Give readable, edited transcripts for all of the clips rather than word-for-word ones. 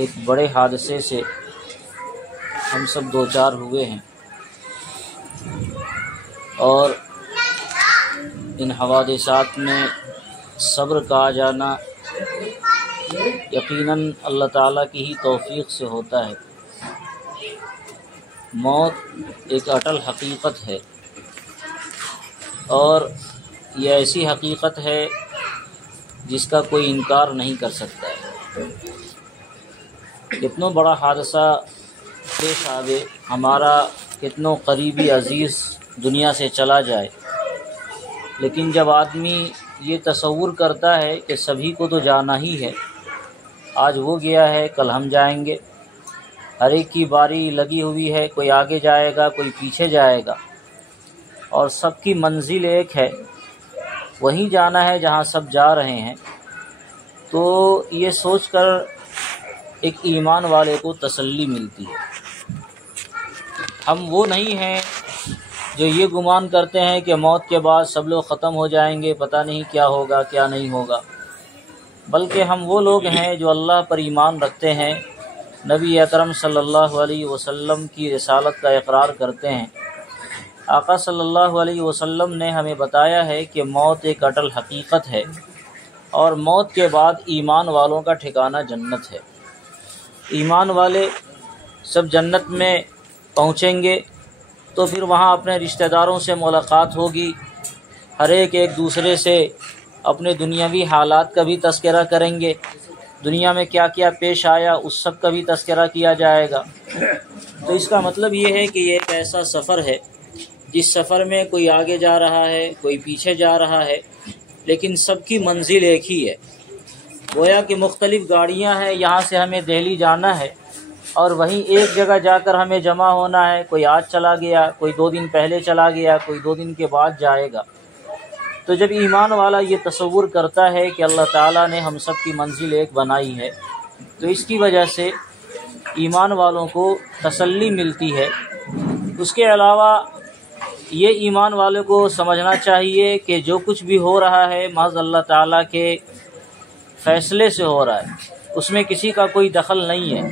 ایک بڑے حادثے سے ہم سب دوچار ہوئے ہیں، اور ان حوادثات میں صبر کا آ جانا یقیناً اللہ تعالیٰ کی ہی توفیق سے ہوتا ہے۔ موت ایک اٹل حقیقت ہے، اور یہ ایسی حقیقت ہے جس کا کوئی انکار نہیں کر سکتا ہے۔ کتنا بڑا حادثہ پیش آوے، ہمارا کتنا قریبی عزیز دنیا سے چلا جائے، لیکن جب آدمی یہ تصور کرتا ہے کہ سبھی کو تو جانا ہی ہے، آج وہ گیا ہے کل ہم جائیں گے، ہر ایک کی باری لگی ہوئی ہے، کوئی آگے جائے گا کوئی پیچھے جائے گا، اور سب کی منزل ایک ہے، وہیں جانا ہے جہاں سب جا رہے ہیں، تو یہ سوچ کر ایک ایمان والے کو تسلی ملتی ہے۔ ہم وہ نہیں ہیں جو یہ گمان کرتے ہیں کہ موت کے بعد سب لوگ ختم ہو جائیں گے، پتہ نہیں کیا ہوگا کیا نہیں ہوگا، بلکہ ہم وہ لوگ ہیں جو اللہ پر ایمان رکھتے ہیں، نبی اکرم صلی اللہ علیہ وسلم کی رسالت کا اقرار کرتے ہیں۔ آقا صلی اللہ علیہ وسلم نے ہمیں بتایا ہے کہ موت ایک اٹل حقیقت ہے، اور موت کے بعد ایمان والوں کا ٹھکانہ جنت ہے۔ ایمان والے سب جنت میں پہنچیں گے تو پھر وہاں اپنے رشتہ داروں سے ملاقات ہوگی، ہر ایک دوسرے سے اپنے دنیاوی حالات کا بھی تذکرہ کریں گے، دنیا میں کیا کیا پیش آیا اس سب کا بھی تذکرہ کیا جائے گا۔ تو اس کا مطلب یہ ہے کہ یہ ایک ایسا سفر ہے جس سفر میں کوئی آگے جا رہا ہے کوئی پیچھے جا رہا ہے، لیکن سب کی منزل ایک ہی ہے۔ گویا کہ مختلف گاڑیاں ہیں، یہاں سے ہمیں دہلی جانا ہے اور وہیں ایک جگہ جا کر ہمیں جمع ہونا ہے، کوئی آج چلا گیا کوئی 2 دن پہلے چلا گیا کوئی 2 دن کے بعد جائے گا۔ تو جب ایمان والا یہ تصور کرتا ہے کہ اللہ تعالیٰ نے ہم سب کی منزل ایک بنائی ہے، تو اس کی وجہ سے ایمان والوں کو تسلی ملتی ہے۔ اس کے علاوہ یہ ایمان والے کو سمجھنا چاہیے کہ جو کچھ بھی ہو رہا ہے محض اللہ تعالیٰ کے فیصلے سے ہو رہا ہے، اس میں کسی کا کوئی دخل نہیں ہے۔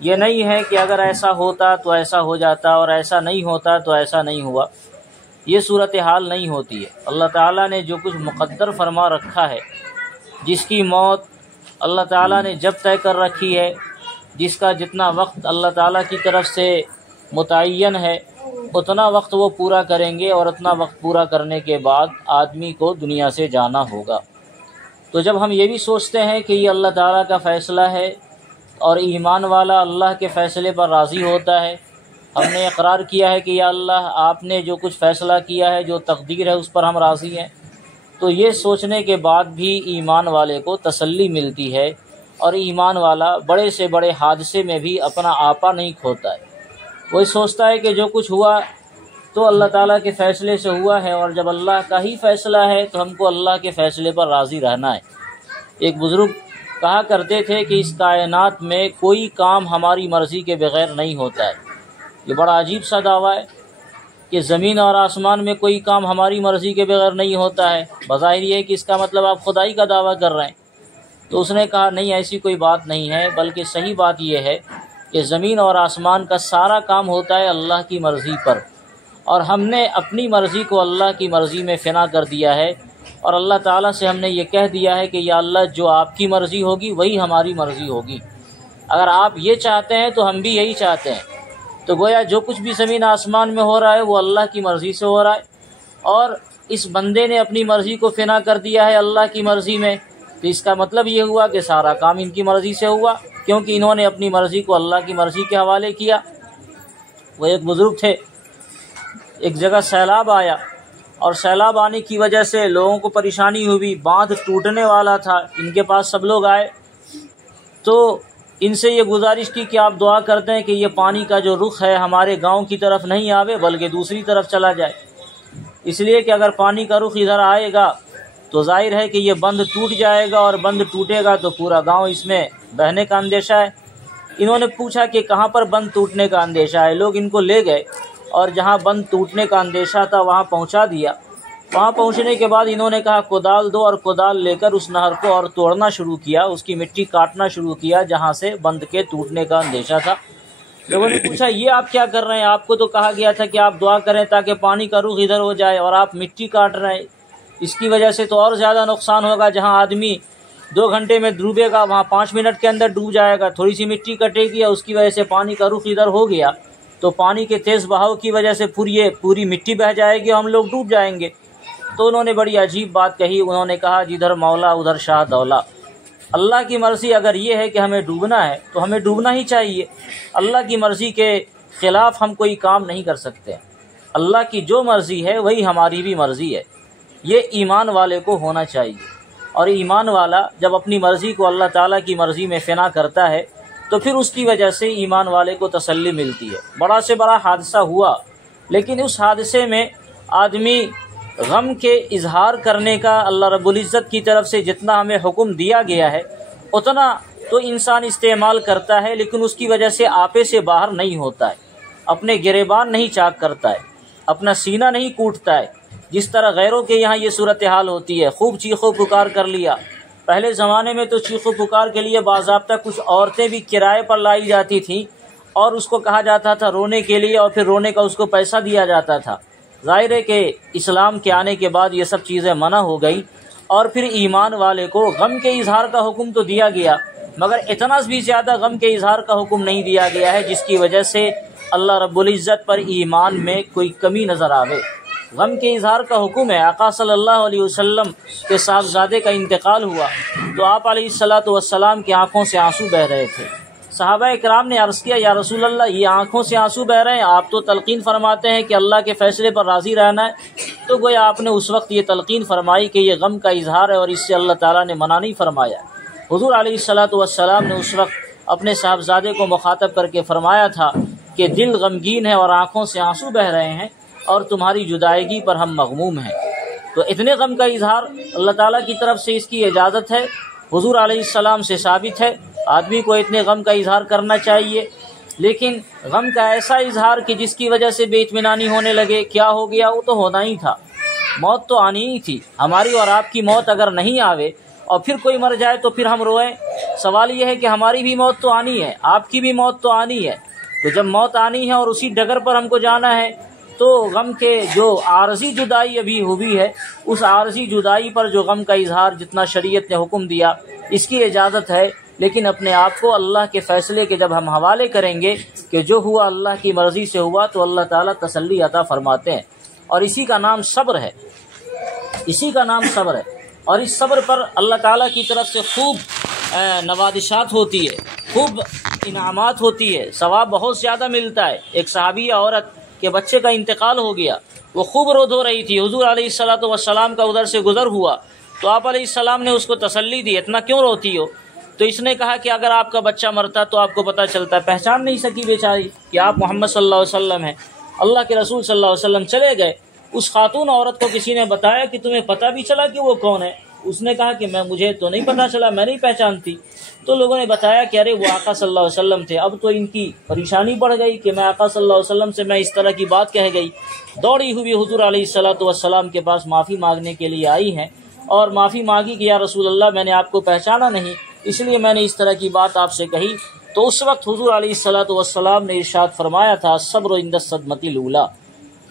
یہ نہیں ہے کہ اگر ایسا ہوتا تو ایسا ہو جاتا اور ایسا نہیں ہوتا تو ایسا نہیں ہوا، یہ صورتحال نہیں ہوتی ہے۔ اللہ تعالیٰ نے جو کچھ مقدر فرما رکھا ہے، جس کی موت اللہ تعالیٰ نے جب طے کر رکھی ہے، جس کا جتنا وقت اللہ تعالیٰ کی طرف سے متعین ہے اتنا وقت وہ پورا کریں گے، اور اتنا وقت پورا کرنے کے بعد آدمی کو دنیا سے جانا ہوگا۔ تو جب ہم یہ بھی سوچتے ہیں کہ یہ اللہ تعالیٰ کا فیصلہ ہے اور ایمان والا اللہ کے فیصلے پر راضی ہوتا ہے، ہم نے اقرار کیا ہے کہ یا اللہ آپ نے جو کچھ فیصلہ کیا ہے جو تقدیر ہے اس پر ہم راضی ہیں، تو یہ سوچنے کے بعد بھی ایمان والے کو تسلی ملتی ہے، اور ایمان والا بڑے سے بڑے حادثے میں بھی اپنا آپا نہیں کھوتا ہے۔ وہی سوچتا ہے کہ جو کچھ ہوا تو اللہ تعالیٰ کے فیصلے سے ہوا ہے، اور جب اللہ کا ہی فیصلہ ہے تو ہم کو اللہ کے فیصلے پر راضی رہنا ہے۔ ایک بزرگ کہا کرتے تھے کہ اس کائنات میں کوئی کام ہماری مرضی کے بغیر نہیں ہوتا ہے۔ یہ بڑا عجیب سا دعویٰ ہے کہ زمین اور آسمان میں کوئی کام ہماری مرضی کے بغیر نہیں ہوتا ہے، بظاہر یہ ہے کہ اس کا مطلب آپ خدائی کا دعویٰ کر رہے ہیں۔ تو اس نے کہا نہیں، ایسی کوئی بات نہیں ہے، بلکہ صحیح بات یہ ہے کہ زمین اور آسمان کا سارا کام ہوتا ہے اللہ کی مرضی پر، اور ہم نے اپنی مرضی کو اللہ کی مرضی میں فنا کر دیا ہے، اور اللہ تعالیٰ سے ہم نے یہ کہہ دیا ہے کہ یا اللہ جو آپ کی مرضی ہوگی وہی ہماری مرضی ہوگی، اگر آپ یہ چاہتے ہیں تو ہم بھی یہی چاہتے ہیں۔ تو گویا جو کچھ بھی زمین آسمان میں ہو رہا ہے وہ اللہ کی مرضی سے ہو رہا ہے، اور اس بندے نے اپنی مرضی کو فنا کر دیا ہے اللہ کی مرضی میں، تو اس کا مطلب یہ ہوا کہ سارا کام ان کی مرضی سے ہوا، کیونکہ انہوں نے اپنی مرضی کو اللہ کی مرضی کے حوالے کیا۔ وہ ایک بزرگ تھے، ایک جگہ سیلاب آیا، اور سیلاب آنے کی وجہ سے لوگوں کو پریشانی ہوئی، باندھ ٹوٹنے والا تھا، ان کے پاس سب لوگ آئے تو ان سے یہ گزارش کی کہ آپ دعا کرتے ہیں کہ یہ پانی کا جو رخ ہے ہمارے گاؤں کی طرف نہیں آوے بلکہ دوسری طرف چلا جائے، اس لیے کہ اگر پانی کا رخ ادھر آئے گا تو ظاہر ہے کہ یہ بند ٹوٹ جائے گا، اور بند ٹوٹے گا تو پورا گاؤں اس میں بہنے کا اندیشہ ہے۔ انہوں نے پوچھا کہ کہاں پر بند ٹوٹنے کا اندیشہ ہے، لوگ ان کو لے گئے اور جہاں بند ٹوٹنے کا اندیشہ تھا وہاں پہنچا دیا، وہاں پہنچنے کے بعد انہوں نے کہا کدال دو، اور کدال لے کر اس نہر کو اور توڑنا شروع کیا، اس کی مٹی کاٹنا شروع کیا جہاں سے بند کے ٹوٹنے کا اندیشہ تھا۔ لوگوں نے پوچھا یہ آپ کیا کر رہے ہیں؟ آپ کو تو کہا گیا تھا کہ آپ دعا کریں تاکہ پانی کا رخ ادھر ہو جائے، اور آپ مٹی کاٹ رہے ہیں، اس کی وجہ سے تو اور زیادہ نقصان ہوگا۔ جہاں آدمی 2 گھنٹے میں ڈوبے گا وہاں 5 منٹ کے اندر ڈوب جائے گا، تھوڑی سی مٹی کٹے گی اور اس کی وجہ سے پانی کا رخ ادھر ہو گیا تو پانی کے تیز بہاؤ کی وجہ سے پوری مٹی بہہ جائے گی اور ہم لوگ ڈوب جائیں گے۔ تو انہوں نے بڑی عجیب بات کہی، انہوں نے کہا جدھر مولا ادھر شاہ دولا۔ اللہ کی مرضی اگر یہ ہے کہ ہمیں ڈوبنا ہے تو ہمیں ڈوبنا ہی چاہیے، اللہ کی مرضی کے خلاف ہم کوئی کام نہیں کر سکتے۔ اللہ کی جو مرضی ہے وہی ہماری بھی مرضی ہے، یہ ایمان والے کو ہونا چاہیے۔ اور ایمان والا جب اپنی مرضی کو اللہ تعالیٰ کی مرضی میں فنا کرتا ہے تو پھر اس کی وجہ سے ایمان والے کو تسلی ملتی ہے۔ بڑا سے بڑا حادثہ ہوا، لیکن اس حادثے میں آدمی غم کے اظہار کرنے کا اللہ رب العزت کی طرف سے جتنا ہمیں حکم دیا گیا ہے اتنا تو انسان استعمال کرتا ہے، لیکن اس کی وجہ سے آپے سے باہر نہیں ہوتا ہے، اپنے گریبان نہیں چاک کرتا ہے، اپنا سینہ نہیں کوٹتا ہے۔ جس طرح غیروں کے یہاں یہ صورتحال ہوتی ہے، خوب چیخو پکار کر لیا۔ پہلے زمانے میں تو چیخو پکار کے لیے باضابطہ کچھ عورتیں بھی کرائے پر لائی جاتی تھیں اور اس کو کہا جاتا تھا رونے کے لیے، اور پھر رونے کا اس کو پیسہ دیا جاتا تھا۔ ظاہر ہے کہ اسلام کے آنے کے بعد یہ سب چیزیں منع ہو گئی، اور پھر ایمان والے کو غم کے اظہار کا حکم تو دیا گیا، مگر اتنا بھی زیادہ غم کے اظہار کا حکم نہیں دیا گیا ہے جس کی وجہ سے اللہ رب العزت پر ایمان میں کوئی کمی نظر آوے۔ غم کے اظہار کا حکم ہے۔ آقا صلی اللہ علیہ وسلم کے صاحبزادے کا انتقال ہوا تو آپ علیہ الصلاۃ والسلام کی آنکھوں سے آنسو بہہ رہے تھے۔ صحابہ کرام نے عرض کیا یا رسول اللہ یہ آنکھوں سے آنسو بہہ رہے ہیں، آپ تو تلقین فرماتے ہیں کہ اللہ کے فیصلے پر راضی رہنا ہے۔ تو گویا آپ نے اس وقت یہ تلقین فرمائی کہ یہ غم کا اظہار ہے اور اس سے اللہ تعالیٰ نے منع نہیں فرمایا۔ حضور علیہ الصلاۃ والسلام نے اس وقت اپنے صاحبزادے کو مخاطب کر کے فرمایا تھا کہ دل غمگین ہے اور آنکھوں سے آنسو بہہ رہے ہیں اور تمہاری جدائیگی پر ہم مغموم ہیں۔ تو اتنے غم کا اظہار اللہ تعالیٰ کی طرف سے اس کی اجازت ہے، حضور علیہ السلام سے ثابت ہے، آدمی کو اتنے غم کا اظہار کرنا چاہیے۔ لیکن غم کا ایسا اظہار کہ جس کی وجہ سے بے اطمینانی ہونے لگے، کیا ہو گیا، وہ تو ہونا ہی تھا، موت تو آنی ہی تھی۔ ہماری اور آپ کی موت اگر نہیں آوے اور پھر کوئی مر جائے تو پھر ہم روئیں؟ سوال یہ ہے کہ ہماری بھی موت تو آنی ہے، آپ کی بھی موت تو آنی ہے۔ تو جب موت آنی ہے اور اسی ڈگر پر ہم کو جانا ہے تو غم کے جو عارضی جدائی ابھی ہوئی ہے اس عارضی جدائی پر جو غم کا اظہار جتنا شریعت نے حکم دیا اس کی اجازت ہے، لیکن اپنے آپ کو اللہ کے فیصلے کے جب ہم حوالے کریں گے کہ جو ہوا اللہ کی مرضی سے ہوا تو اللہ تعالیٰ تسلی عطا فرماتے ہیں، اور اسی کا نام صبر ہے، اسی کا نام صبر ہے۔ اور اس صبر پر اللہ تعالیٰ کی طرف سے خوب نوازشات ہوتی ہے، خوب انعامات ہوتی ہے، ثواب بہت زیادہ ملتا ہے۔ ایک صحابیہ عورت کے بچے کا انتقال ہو گیا، وہ خوب رو دھو رہی تھی، حضور علیہ الصلاۃ والسلام کا ادھر سے گزر ہوا تو آپ علیہ السلام نے اس کو تسلی دی، اتنا کیوں روتی ہو؟ تو اس نے کہا کہ اگر آپ کا بچہ مرتا تو آپ کو پتہ چلتا، پہچان نہیں سکی بیچاری کہ آپ محمد صلی اللہ علیہ وسلم ہیں، اللہ کے رسول صلی اللہ علیہ وسلم چلے گئے۔ اس خاتون عورت کو کسی نے بتایا کہ تمہیں پتہ بھی چلا کہ وہ کون ہے؟ اس نے کہا کہ مجھے تو نہیں پتہ چلا، میں نہیں پہچانتی۔ تو لوگوں نے بتایا کہ ارے وہ آقا صلی اللہ علیہ وسلم تھے۔ اب تو ان کی پریشانی بڑھ گئی کہ میں آقا صلی اللہ علیہ وسلم سے میں اس طرح کی بات کہہ گئی، دوڑی ہوئی حضور علیہ الصلاۃ والسلام کے پاس معافی مانگنے کے لیے آئی ہیں اور معافی مانگی کہ یا رسول اللہ میں نے آپ کو پہچانا نہیں، اس لیے میں نے اس طرح کی بات آپ سے کہی۔ تو اس وقت حضور علیہ الصلاۃ والسلام نے ارشاد فرمایا تھا صبر عند الصدمۃ الاولی،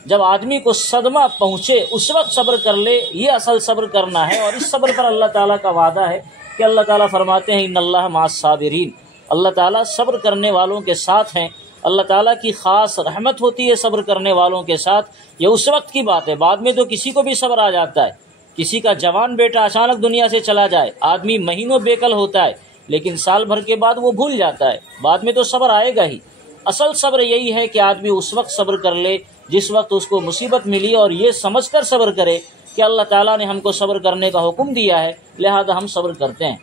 جب آدمی کو صدمہ پہنچے اس وقت صبر کر لے، یہ اصل صبر کرنا ہے۔ اور اس صبر پر اللہ تعالیٰ کا وعدہ ہے کہ اللہ تعالیٰ فرماتے ہیں ان اللہ مع الصابرین، اللہ تعالیٰ صبر کرنے والوں کے ساتھ ہیں۔ اللہ تعالیٰ کی خاص رحمت ہوتی ہے صبر کرنے والوں کے ساتھ۔ یہ اس وقت کی بات ہے، بعد میں تو کسی کو بھی صبر آ جاتا ہے، کسی کا جوان بیٹا اچانک دنیا سے چلا جائے، آدمی مہینوں بےکل ہوتا ہے لیکن سال بھر کے بعد وہ بھول جاتا ہے، بعد میں تو صبر آئے گا ہی۔ اصل صبر یہی ہے کہ آدمی اس وقت صبر کر لے جس وقت اس کو مصیبت ملی، اور یہ سمجھ کر صبر کرے کہ اللہ تعالیٰ نے ہم کو صبر کرنے کا حکم دیا ہے لہذا ہم صبر کرتے ہیں۔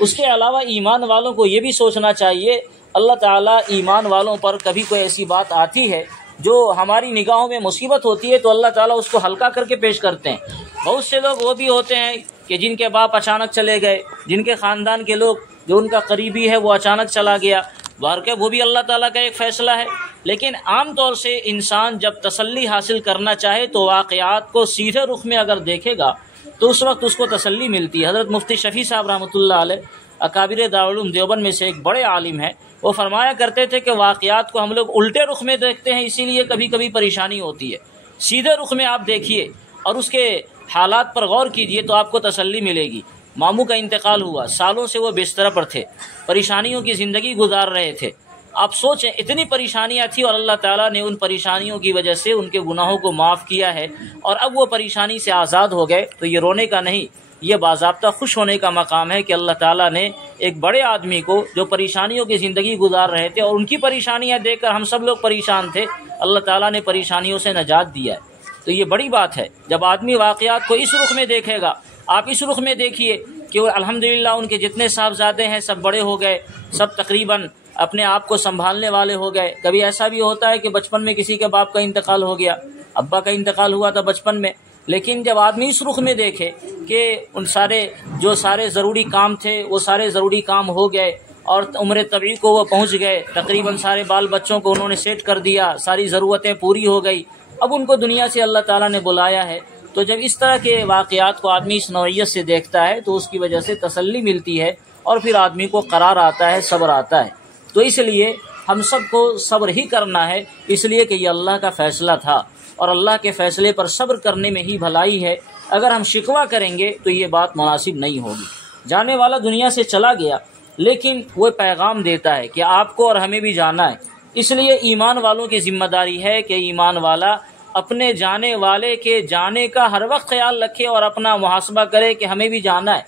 اس کے علاوہ ایمان والوں کو یہ بھی سوچنا چاہیے، اللہ تعالیٰ ایمان والوں پر کبھی کوئی ایسی بات آتی ہے جو ہماری نگاہوں میں مصیبت ہوتی ہے تو اللہ تعالیٰ اس کو ہلکا کر کے پیش کرتے ہیں۔ بہت سے لوگ وہ بھی ہوتے ہیں کہ جن کے باپ اچانک چلے گئے، جن کے خاندان کے لوگ جو ان کا قریبی ہے وہ اچانک چلا گیا، باہر کے وہ بھی اللہ تعالیٰ کا ایک فیصلہ ہے۔ لیکن عام طور سے انسان جب تسلی حاصل کرنا چاہے تو واقعات کو سیدھے رخ میں اگر دیکھے گا تو اس وقت اس کو تسلی ملتی ہے۔ حضرت مفتی شفیع صاحب رحمۃ اللہ علیہ اکابر دارالعلوم دیوبند میں سے ایک بڑے عالم ہیں، وہ فرمایا کرتے تھے کہ واقعات کو ہم لوگ الٹے رخ میں دیکھتے ہیں، اسی لیے کبھی کبھی پریشانی ہوتی ہے۔ سیدھے رخ میں آپ دیکھیے اور اس کے حالات پر غور کیجئے تو آپ کو تسلی ملے گی۔ ماموں کا انتقال ہوا، سالوں سے وہ بستر پر تھے، پریشانیوں کی زندگی گزار رہے تھے۔ آپ سوچیں اتنی پریشانیاں تھیں اور اللہ تعالیٰ نے ان پریشانیوں کی وجہ سے ان کے گناہوں کو معاف کیا ہے اور اب وہ پریشانی سے آزاد ہو گئے، تو یہ رونے کا نہیں، یہ باضابطہ خوش ہونے کا مقام ہے کہ اللہ تعالیٰ نے ایک بڑے آدمی کو جو پریشانیوں کی زندگی گزار رہے تھے اور ان کی پریشانیاں دیکھ کر ہم سب لوگ پریشان تھے، اللہ تعالیٰ نے پریشانیوں سے نجات دیا ہے۔ تو یہ بڑی بات ہے جب آدمی واقعات کو اس رخ میں دیکھے گا۔ آپ اس رخ میں دیکھیے کہ وہ الحمدللہ ان کے جتنے صاحبزادے ہیں سب بڑے ہو گئے، سب تقریباً اپنے آپ کو سنبھالنے والے ہو گئے۔ کبھی ایسا بھی ہوتا ہے کہ بچپن میں کسی کے باپ کا انتقال ہو گیا، ابا کا انتقال ہوا تھا بچپن میں، لیکن جب آدمی اس رخ میں دیکھے کہ ان سارے ضروری کام تھے وہ سارے ضروری کام ہو گئے اور عمر طبعی کو وہ پہنچ گئے، تقریباً سارے بال بچوں کو انہوں نے سیٹ کر دیا، ساری ضرورتیں پوری ہو گئی، اب ان کو دنیا سے اللہ تعالیٰ نے بلایا ہے، تو جب اس طرح کے واقعات کو آدمی اس نوعیت سے دیکھتا ہے تو اس کی وجہ سے تسلی ملتی ہے اور پھر آدمی کو قرار آتا ہے، صبر آتا ہے۔ تو اس لیے ہم سب کو صبر ہی کرنا ہے، اس لیے کہ یہ اللہ کا فیصلہ تھا اور اللہ کے فیصلے پر صبر کرنے میں ہی بھلائی ہے۔ اگر ہم شکوہ کریں گے تو یہ بات مناسب نہیں ہوگی۔ جانے والا دنیا سے چلا گیا لیکن وہ پیغام دیتا ہے کہ آپ کو اور ہمیں بھی جانا ہے، اس لیے ایمان والوں کی ذمہ داری ہے کہ ایمان والا اپنے جانے والے کے جانے کا ہر وقت خیال رکھے اور اپنا محاسبہ کرے کہ ہمیں بھی جانا ہے،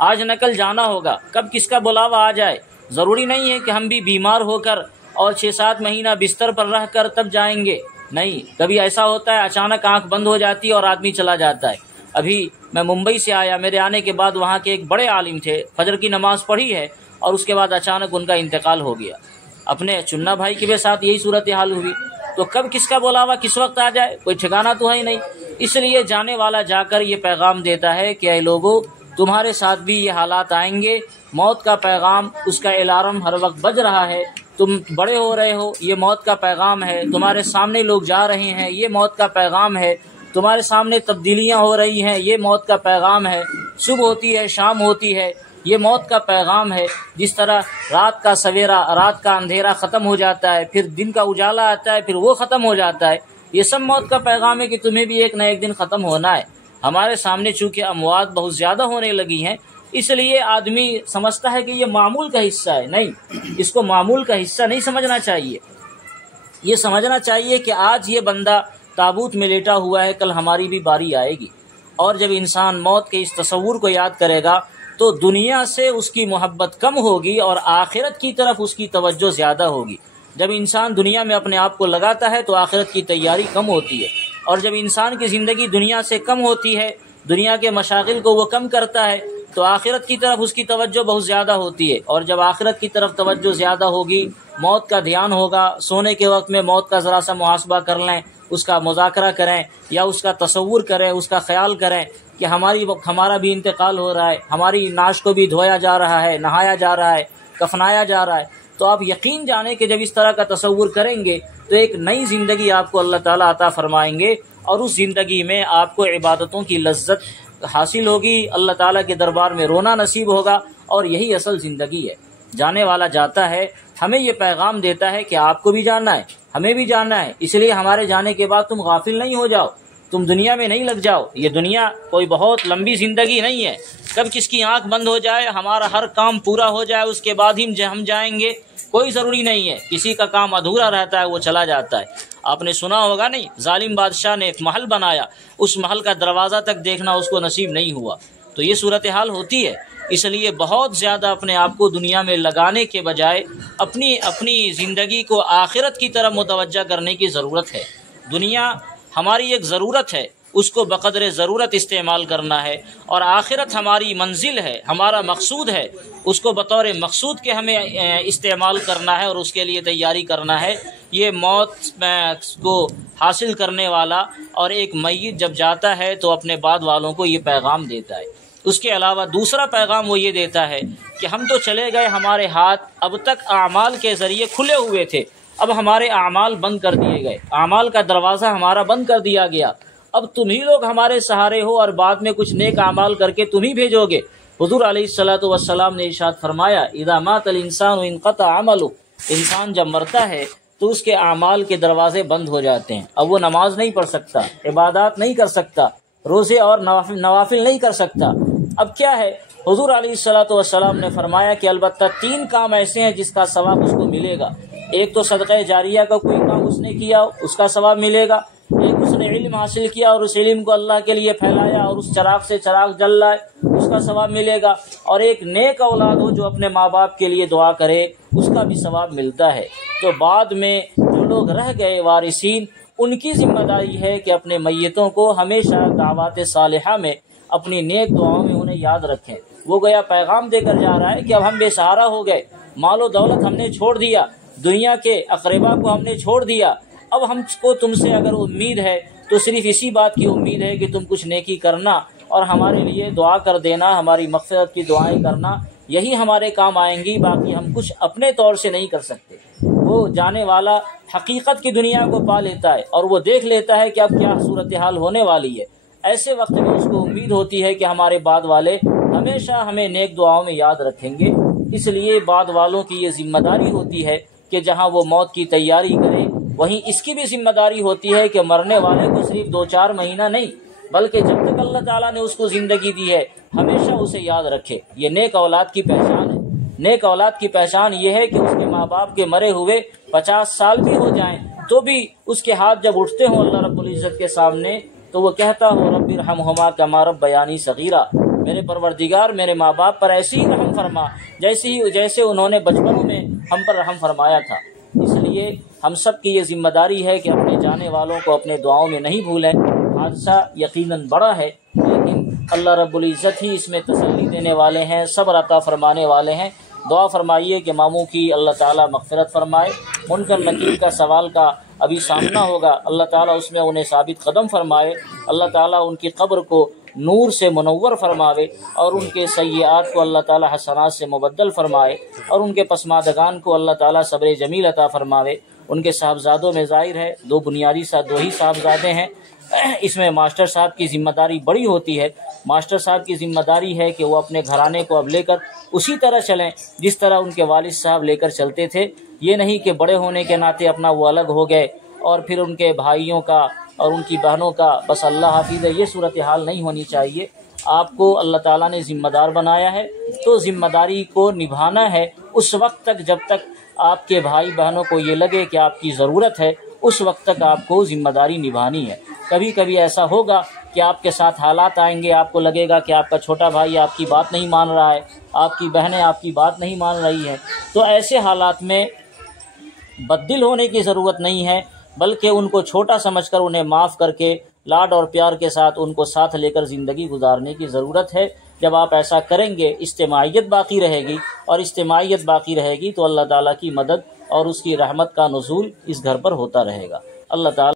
آج نہ کل جانا ہوگا، کب کس کا بلاوا آ جائے۔ ضروری نہیں ہے کہ ہم بھی بیمار ہو کر اور 6-7 مہینہ بستر پر رہ کر تب جائیں گے، نہیں، کبھی ایسا ہوتا ہے اچانک آنکھ بند ہو جاتی ہے اور آدمی چلا جاتا ہے۔ ابھی میں ممبئی سے آیا، میرے آنے کے بعد وہاں کے ایک بڑے عالم تھے، فجر کی نماز پڑھی ہے اور اس کے بعد اچانک ان کا انتقال ہو گیا۔ اپنے چننا بھائی کے بھی ساتھ یہی صورتحال ہوئی، تو کب کس کا بلاوا کس وقت آ جائے کوئی ٹھکانہ تو ہے ہی نہیں۔ اس لیے جانے والا جا کر یہ پیغام دیتا ہے کہ اے لوگو، تمہارے ساتھ بھی یہ حالات آئیں گے، موت کا پیغام، اس کا الارم ہر وقت بج رہا ہے، تم بڑے ہو رہے ہو، یہ موت کا پیغام ہے، تمہارے سامنے لوگ جا رہے ہیں، یہ موت کا پیغام ہے، تمہارے سامنے تبدیلیاں ہو رہی ہیں، یہ موت کا پیغام ہے، صبح ہوتی ہے، شام ہوتی ہے، یہ موت کا پیغام ہے۔ جس طرح رات کا سویرا، رات کا اندھیرا ختم ہو جاتا ہے، پھر دن کا اجالا آتا ہے، پھر وہ ختم ہو جاتا ہے، یہ سب موت کا پیغام ہے کہ تمہیں بھی ایک نہ ایک دن ختم ہونا ہے۔ ہمارے سامنے چونکہ اموات بہت زیادہ ہونے لگی ہیں، اس لیے آدمی سمجھتا ہے کہ یہ معمول کا حصہ ہے، نہیں، اس کو معمول کا حصہ نہیں سمجھنا چاہیے۔ یہ سمجھنا چاہیے کہ آج یہ بندہ تابوت میں لیٹا ہوا ہے، کل ہماری بھی باری آئے گی، اور جب انسان موت کے اس تصور کو یاد کرے گا تو دنیا سے اس کی محبت کم ہوگی اور آخرت کی طرف اس کی توجہ زیادہ ہوگی۔ جب انسان دنیا میں اپنے آپ کو لگاتا ہے تو آخرت کی تیاری کم ہوتی ہے، اور جب انسان کی زندگی دنیا سے کم ہوتی ہے، دنیا کے مشاغل کو وہ کم کرتا ہے، تو آخرت کی طرف اس کی توجہ بہت زیادہ ہوتی ہے، اور جب آخرت کی طرف توجہ زیادہ ہوگی، موت کا دھیان ہوگا، سونے کے وقت میں موت کا ذرا سا محاسبہ کر لیں، اس کا مذاکرہ کریں یا اس کا تصور کریں، اس کا خیال کریں کہ ہمارا بھی انتقال ہو رہا ہے، ہماری نعش کو بھی دھویا جا رہا ہے، نہایا جا رہا ہے، کفنایا جا رہا ہے، تو آپ یقین جانیں کہ جب اس طرح کا تصور کریں گے تو ایک نئی زندگی آپ کو اللہ تعالیٰ عطا فرمائیں گے، اور اس زندگی میں آپ کو عبادتوں کی لذت حاصل ہوگی، اللہ تعالیٰ کے دربار میں رونا نصیب ہوگا، اور یہی اصل زندگی ہے۔ جانے والا جاتا ہے، ہمیں یہ پیغام دیتا ہے کہ آپ کو بھی جانا ہے، ہمیں بھی جانا ہے، اس لیے ہمارے جانے کے بعد تم غافل نہیں ہو جاؤ، تم دنیا میں نہیں لگ جاؤ۔ یہ دنیا کوئی بہت لمبی زندگی نہیں ہے، کب کس کی آنکھ بند ہو جائے، ہمارا ہر کام پورا ہو جائے، اس کے بعد ہی ہم جائیں گے، کوئی ضروری نہیں ہے۔ کسی کا کام ادھورا رہتا ہے، وہ چلا جاتا ہے۔ آپ نے سنا ہوگا نہیں، ظالم بادشاہ نے ایک محل بنایا، اس محل کا دروازہ تک دیکھنا اس کو نصیب نہیں ہوا، تو یہ صورتحال ہوتی ہے۔ اس لیے بہت زیادہ اپنے آپ کو دنیا میں لگانے کے بجائے اپنی زندگی کو آخرت کی طرف متوجہ کرنے کی ضرورت ہے۔ دنیا ہماری ایک ضرورت ہے، اس کو بقدر ضرورت استعمال کرنا ہے، اور آخرت ہماری منزل ہے، ہمارا مقصود ہے، اس کو بطور مقصود کے ہمیں استعمال کرنا ہے اور اس کے لیے تیاری کرنا ہے۔ یہ موت کو حاصل کرنے والا اور ایک میت جب جاتا ہے تو اپنے بعد والوں کو یہ پیغام دیتا ہے۔ اس کے علاوہ دوسرا پیغام وہ یہ دیتا ہے کہ ہم تو چلے گئے، ہمارے ہاتھ اب تک اعمال کے ذریعے کھلے ہوئے تھے، اب ہمارے اعمال بند کر دیے گئے، اعمال کا دروازہ ہمارا بند کر دیا گیا، اب تم ہی لوگ ہمارے سہارے ہو اور بعد میں کچھ نیک اعمال کر کے تم ہی بھیجو گے۔ حضور علیہ الصلوۃ والسلام نے ارشاد فرمایا اذا مات الانسان انقطع عمله، انسان جب مرتا ہے تو اس کے اعمال کے دروازے بند ہو جاتے ہیں، اب وہ نماز نہیں پڑھ سکتا، عبادات نہیں کر سکتا، روزے اور نوافل نہیں کر سکتا۔ اب کیا ہے، حضور علیہ الصلوۃ والسلام نے فرمایا کہ البتہ 3 کام ایسے ہیں جس کا ثواب اس کو ملے گا۔ ایک تو صدقہ جاریہ کا کوئی کام اس نے کیا، اس کا ثواب ملے گا۔ ایک اس نے علم حاصل کیا اور اس علم کو اللہ کے لیے پھیلایا اور اس چراغ سے چراغ جل رہا ہے، اس کا ثواب ملے گا۔ اور ایک نیک اولاد ہو جو اپنے ماں باپ کے لیے دعا کرے، اس کا بھی ثواب ملتا ہے۔ تو بعد میں جو لوگ رہ گئے وارثین، ان کی ذمہ داری ہے کہ اپنے میتوں کو ہمیشہ دعوات صالحہ میں، اپنی نیک دعاؤں میں انہیں یاد رکھیں۔ وہ گیا پیغام دے کر جا رہا ہے کہ اب ہم بے سہارا ہو گئے، مال و دولت ہم نے چھوڑ دیا، دنیا کے اقربا کو ہم نے چھوڑ دیا، اب ہم کو تم سے اگر امید ہے تو صرف اسی بات کی امید ہے کہ تم کچھ نیکی کرنا اور ہمارے لیے دعا کر دینا، ہماری مغفرت کی دعائیں کرنا، یہی ہمارے کام آئیں گی، باقی ہم کچھ اپنے طور سے نہیں کر سکتے۔ وہ جانے والا حقیقت کی دنیا کو پا لیتا ہے اور وہ دیکھ لیتا ہے کہ اب کیا صورتحال ہونے والی ہے۔ ایسے وقت میں اس کو امید ہوتی ہے کہ ہمارے بعد والے ہمیشہ ہمیں نیک دعاؤں میں یاد رکھیں گے۔ اس لیے بعد والوں کی یہ ذمہ داری ہوتی ہے کہ جہاں وہ موت کی تیاری کرے، وہیں اس کی بھی ذمہ داری ہوتی ہے کہ مرنے والے کو صرف 2-4 مہینہ نہیں، بلکہ جب تک اللہ تعالیٰ نے اس کو زندگی دی ہے ہمیشہ اسے یاد رکھے۔ یہ نیک اولاد کی پہچان ہے۔ نیک اولاد کی پہچان یہ ہے کہ اس کے ماں باپ کے مرے ہوئے 50 سال بھی ہو جائیں تو بھی اس کے ہاتھ جب اٹھتے ہوں اللہ رب العزت کے سامنے تو وہ کہتا ہو رب ارحمہما کما ربیانی صغیرا، میرے پروردگار میرے ماں باپ پر ایسی ہی رحم فرما جیسے انہوں نے بچپن میں ہم پر رحم فرمایا تھا۔ اس لیے ہم سب کی یہ ذمہ داری ہے کہ اپنے جانے والوں کو اپنے دعاؤں میں نہیں بھولیں۔ حادثہ یقیناً بڑا ہے لیکن اللہ رب العزت ہی اس میں تسلی دینے والے ہیں، صبر عطا فرمانے والے ہیں۔ دعا فرمائیے کہ ماموں کی اللہ تعالیٰ مغفرت فرمائے، منکر نکیر کا سوال کا ابھی سامنا ہوگا، اللہ تعالیٰ اس میں انہیں ثابت قدم فرمائے، اللہ تعالیٰ ان کی قبر کو نور سے منور فرماوے اور ان کے سیئات کو اللہ تعالیٰ حسنات سے مبدل فرمائے اور ان کے پسماندگان کو اللہ تعالیٰ صبر جمیل عطا فرماوے۔ ان کے صاحبزادوں میں ظاہر ہے 2 بنیادی دو ہی صاحبزادے ہیں، اس میں ماسٹر صاحب کی ذمہ داری بڑی ہوتی ہے۔ ماسٹر صاحب کی ذمہ داری ہے کہ وہ اپنے گھرانے کو اب لے کر اسی طرح چلیں جس طرح ان کے والد صاحب لے کر چلتے تھے، یہ نہیں کہ بڑے ہونے کے ناطے اپنا وہ الگ ہو گئے اور پھر ان کے بھائیوں کا اور ان کی بہنوں کا بس اللہ حافظ ہے، یہ صورتحال نہیں ہونی چاہیے۔ آپ کو اللہ تعالیٰ نے ذمہ دار بنایا ہے تو ذمہ داری کو نبھانا ہے اس وقت تک جب تک آپ کے بھائی بہنوں کو یہ لگے کہ آپ کی ضرورت ہے، اس وقت تک آپ کو ذمہ داری نبھانی ہے۔ کبھی کبھی ایسا ہوگا کہ آپ کے ساتھ حالات آئیں گے، آپ کو لگے گا کہ آپ کا چھوٹا بھائی آپ کی بات نہیں مان رہا ہے، آپ کی بہنیں آپ کی بات نہیں مان رہی ہیں، تو ایسے حالات میں بددل ہونے کی ضرورت نہیں ہے، بلکہ ان کو چھوٹا سمجھ کر انہیں معاف کر کے لاڈ اور پیار کے ساتھ ان کو ساتھ لے کر زندگی گزارنے کی ضرورت ہے۔ جب آپ ایسا کریں گے اجتماعیت باقی رہے گی، اور اجتماعیت باقی رہے گی تو اللہ تعالیٰ کی مدد اور اس کی رحمت کا نزول اس گھر پر ہوتا رہے گا۔ اللہ تعالیٰ